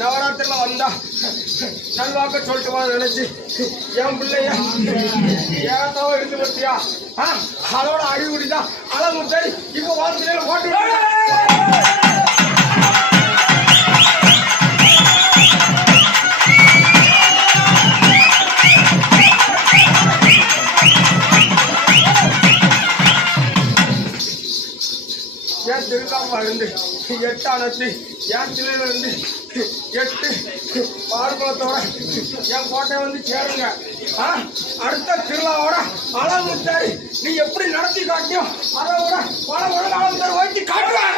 நவராத்திரில வந்தா நல்வாக்க சொல்லிட்டு வா நினைச்சு என் பிள்ளைய ஏதோ இருந்து பத்தியா அதோட அடிகுடிதான் அளவு சரி இப்ப வாரத்தில போட்டு என் திருக்காம இருந்து 8 அணத்து என் சிலையில இருந்து 8 பார்வத்தோட என் கோட்டை வந்து சேருங்க. அடுத்த திருவிழாவோட அளவு சரி நீ எப்படி நடத்தி காட்டியும் அதோட பல அளவு சரி ஓட்டி காட்டுவேன்.